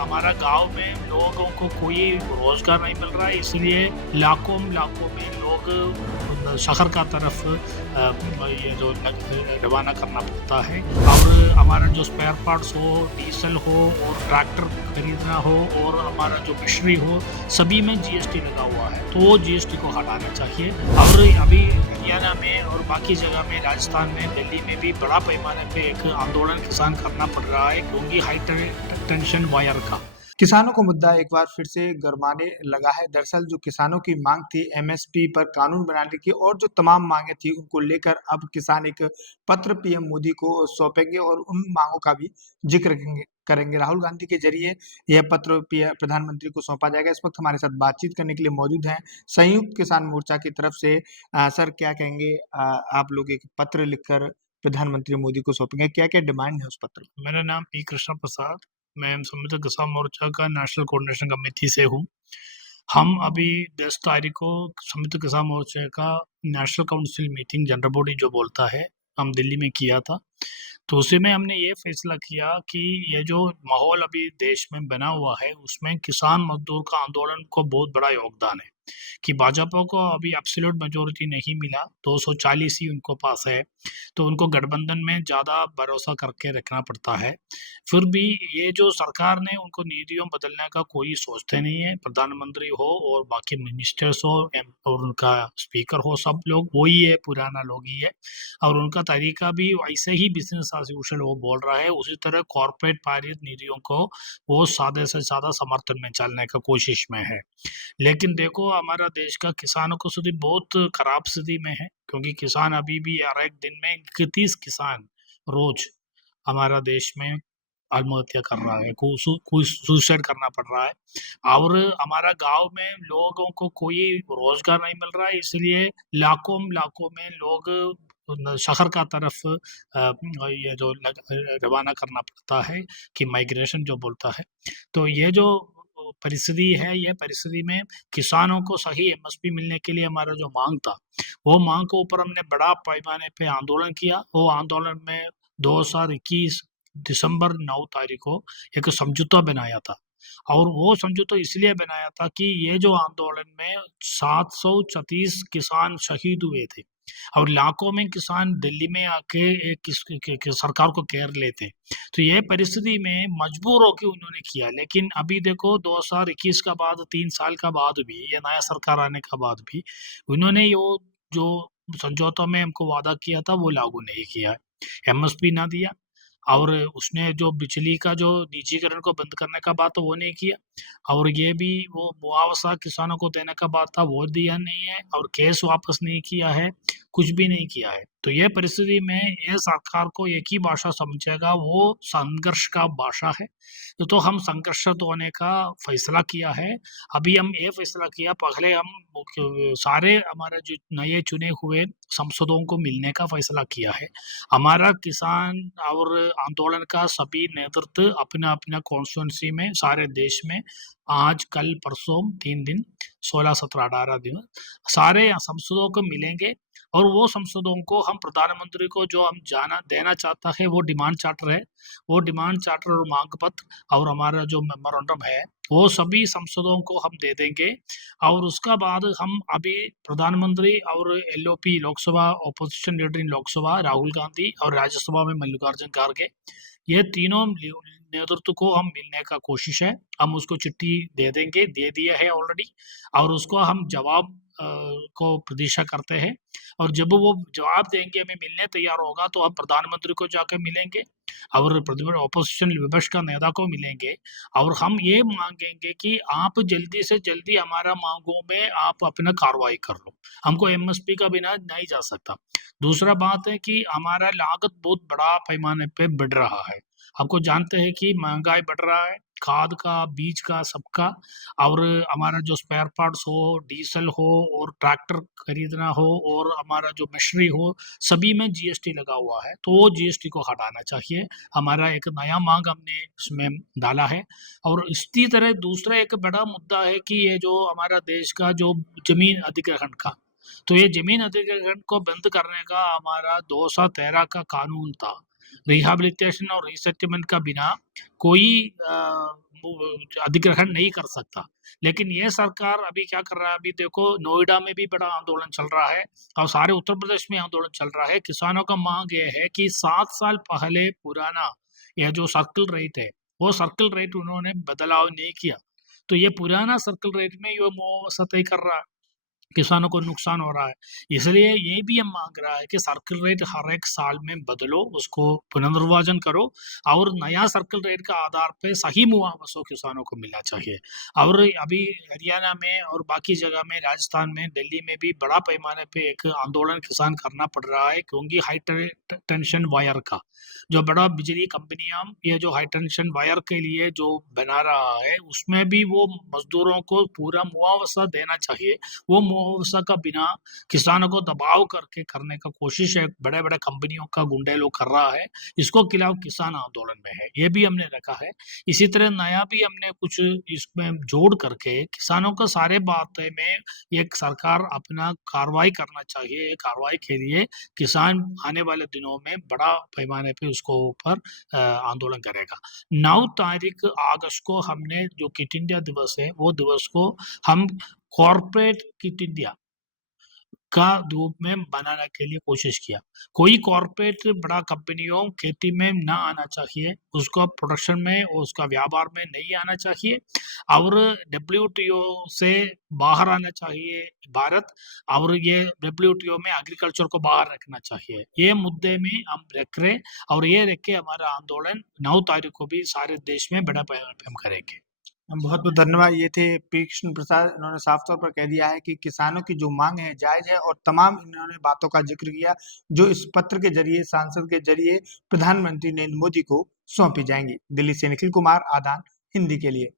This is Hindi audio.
हमारा गांव में लोगों को कोई रोजगार नहीं मिल रहा है, इसलिए लाखों लाखों में लोग शहर का तरफ ये जो रवाना करना पड़ता है। और हमारा जो स्पेयर पार्ट्स हो, डीजल हो और ट्रैक्टर खरीदना हो और हमारा जो मशीनरी हो, सभी में जीएसटी लगा हुआ है, तो वो जीएसटी को हटाना चाहिए। और अभी हरियाणा में और बाकी जगह में, राजस्थान में, दिल्ली में भी बड़ा पैमाने पे एक आंदोलन किसान करना पड़ रहा है क्योंकि हाई टेंशन वायर का। किसानों को मुद्दा एक बार फिर से गरमाने लगा है। दरअसल जो किसानों की मांग थी एमएसपी पर कानून बनाने की और जो तमाम मांगे थी उनको लेकर अब किसान एक पत्र पीएम मोदी को सौंपेंगे और उन मांगों का भी जिक्र करेंगे। राहुल गांधी के जरिए यह पत्र प्रधानमंत्री को सौंपा जाएगा। इस वक्त हमारे साथ बातचीत करने के लिए मौजूद हैं संयुक्त किसान मोर्चा की तरफ से सर क्या कहेंगे? आप लोग एक पत्र लिखकर प्रधानमंत्री मोदी को सौंपेंगे, क्या क्या डिमांड है उस पत्र में? मेरा नाम पी कृष्ण प्रसाद, मैं संयुक्त किसान मोर्चा का नेशनल कोऑर्डिनेशन कमेटी से हूँ। हम अभी 10 तारीख को संयुक्त किसान मोर्चा का national council meeting, general body जो बोलता है, हम दिल्ली में किया था। तो उसी में हमने ये फैसला किया कि ये जो माहौल अभी देश में बना हुआ है उसमें किसान मजदूर का आंदोलन को बहुत बड़ा योगदान है कि भाजपा को अभी एब्सोल्यूट मेजोरिटी नहीं मिला, 240 ही उनको पास है, तो उनको गठबंधन में ज़्यादा भरोसा करके रखना पड़ता है। फिर भी ये जो सरकार ने उनको नीतियों बदलने का कोई सोचते नहीं है, प्रधानमंत्री हो और बाकी मिनिस्टर्स हो और उनका स्पीकर हो, सब लोग वही है, पुराना लोग ही है। और उनका तरीका भी वैसे ही बिजनेस एज यूजुअल वो बोल रहा है, उसी तरह कॉर्पोरेट पारित नीतियों को वो सादे से ज़्यादा समर्थन में चलने का कोशिश में है। लेकिन देखो हमारा देश का किसानों को स्थिति बहुत खराब स्थिति में है क्योंकि किसान अभी भी हर एक दिन में 31 किसान रोज हमारा देश में आत्महत्या कर रहा है, कोई सुसाइड करना पड़ रहा है। और हमारा गांव में लोगों को कोई रोजगार नहीं मिल रहा है, इसलिए लाखों लाखों में लोग शहर का तरफ ये जो रवाना करना पड़ता है कि माइग्रेशन जो बोलता है। तो ये जो परिस्थिति है, ये परिस्थिति में किसानों को सही एमएसपी मिलने के लिए हमारा जो मांग था, वो मांग के ऊपर हमने बड़ा पैमाने पे आंदोलन किया। वो आंदोलन में 2021 दिसंबर 9 तारीख को एक समझौता बनाया था और वो समझौता इसलिए बनाया था कि ये जो आंदोलन में 736 किसान शहीद हुए थे और लाखों में किसान दिल्ली में आके सरकार को घेर लेते। तो ये परिस्थिति में मजबूर होकर उन्होंने किया। लेकिन अभी देखो 2021 का बाद, 3 साल का बाद भी, ये नया सरकार आने का बाद भी उन्होंने वो जो समझौता में हमको वादा किया था वो लागू नहीं किया है, एमएसपी ना दिया। और उसने जो बिजली का जो निजीकरण को बंद करने का बात वो नहीं किया और ये भी वो मुआवजा किसानों को देने का बात था वो दिया नहीं है और केस वापस नहीं किया है, कुछ भी नहीं किया है। तो ये परिस्थिति में ये सरकार को एक ही भाषा समझेगा, वो संघर्ष का भाषा है। तो हम संघर्ष होने का फैसला किया है। अभी हम ये फैसला किया, पहले हम सारे हमारे जो नए चुने हुए सांसदों को मिलने का फैसला किया है। हमारा किसान और आंदोलन का सभी नेतृत्व अपना अपना कॉन्स्टिट्यूंसी में सारे देश में आज कल परसों 3 दिन, 16 17 18 दिन सारे सांसदों को मिलेंगे और वो सांसदों को हम प्रधानमंत्री को जो हम जाना देना चाहता है वो डिमांड चार्टर है, वो डिमांड चार्टर और मांग पत्र और हमारा जो मेमोरेंडम है वो सभी सांसदों को हम दे देंगे। और उसका बाद हम अभी प्रधानमंत्री और LOP Lok Sabha opposition leader in Lok Sabha Rahul Gandhi और राज्यसभा में मल्लिकार्जुन खड़गे, ये तीनों नेतृत्व को हम मिलने का कोशिश है। हम उसको चिट्ठी दे देंगे, दे दिया है ऑलरेडी और उसको हम जवाब को प्रतीक्षा करते हैं। और जब वो जवाब देंगे, हमें मिलने तैयार होगा तो हम प्रधानमंत्री को जाकर मिलेंगे और ऑपोजिशन विपक्ष का नेता को मिलेंगे और हम ये मांगेंगे कि आप जल्दी से जल्दी हमारा मांगों में आप अपना कार्रवाई कर लो, हमको एमएसपी का बिना नहीं जा सकता। दूसरा बात है कि हमारा लागत बहुत बड़ा पैमाने पे बढ़ रहा है, आपको जानते हैं कि महंगाई बढ़ रहा है, खाद का, बीज का, सबका। और हमारा जो स्पेयर पार्ट्स हो, डीजल हो और ट्रैक्टर खरीदना हो और हमारा जो मशीनरी हो, सभी में जीएसटी लगा हुआ है, तो वो जीएसटी को हटाना चाहिए। हमारा एक नया मांग हमने इसमें डाला है। और इसी तरह दूसरा एक बड़ा मुद्दा है कि ये जो हमारा देश का जो जमीन अधिग्रहण का, तो ये जमीन अधिग्रहण को बंद करने का हमारा 2013 का कानून था। रिहैबिलिटेशन और रीसेटलमेंट का बिना कोई अधिग्रहण नहीं कर सकता। लेकिन ये सरकार अभी क्या कर रहा है, अभी देखो नोएडा में भी बड़ा आंदोलन चल रहा है और सारे उत्तर प्रदेश में आंदोलन चल रहा है। किसानों का मांग ये है कि 7 साल पहले पुराना यह जो सर्कल रेट है, वो सर्कल रेट उन्होंने बदलाव नहीं किया। तो ये पुराना सर्कल रेट में ये मुआवजा तय कर रहा है। किसानों को नुकसान हो रहा है। इसलिए ये भी हम माँग रहा है कि सर्किल रेट हर एक साल में बदलो, उसको पुनर्विभाजन करो और नया सर्किल रेट का आधार पे सही मुआवज़ा किसानों को मिलना चाहिए। और अभी हरियाणा में और बाकी जगह में, राजस्थान में, दिल्ली में भी बड़ा पैमाने पे एक आंदोलन किसान करना पड़ रहा है, क्योंकि हाई टेंशन वायर का जो बड़ा बिजली कंपनियां ये जो हाई टेंशन वायर के लिए जो बना रहा है, उसमें भी वो मजदूरों को पूरा मुआवजा देना चाहिए। वो मुआवजा का बिना किसानों को दबाव करके करने का कोशिश है बड़े बड़े कंपनियों का गुंडे लोग कर रहा है। इसको खिलाफ किसान आंदोलन में है, ये भी हमने रखा है। इसी तरह नया भी हमने कुछ इसमें जोड़ करके किसानों को सारे बातें में एक सरकार अपना कार्रवाई करना चाहिए। कार्रवाई के लिए किसान आने वाले दिनों में बड़ा पैमाने पे उसको ऊपर आंदोलन करेगा। 9 तारीख अगस्त को हमने जो किट इंडिया दिवस है, वो दिवस को हम कॉर्पोरेट किट इंडिया का रूप में बनाने के लिए कोशिश किया। कोई कॉर्पोरेट बड़ा कंपनियों खेती में ना आना चाहिए, उसको प्रोडक्शन में और उसका व्यापार में नहीं आना चाहिए और डब्ल्यूटीओ से बाहर आना चाहिए भारत, और ये डब्ल्यूटीओ में एग्रीकल्चर को बाहर रखना चाहिए। ये मुद्दे में हम रख रहे और ये रख के हमारा आंदोलन 9 तारीख को भी सारे देश में बड़ा पैमाने पे हम करेंगे। बहुत-बहुत धन्यवाद। ये थे पी कृष्ण प्रसाद। इन्होंने साफ तौर पर कह दिया है कि किसानों की जो माँग है जायज़ है और तमाम इन्होंने बातों का ज़िक्र किया जो इस पत्र के ज़रिए सांसद के ज़रिए प्रधानमंत्री नरेंद्र मोदी को सौंपी जाएँगी। दिल्ली से निखिल कुमार, आदान, हिंदी के लिए।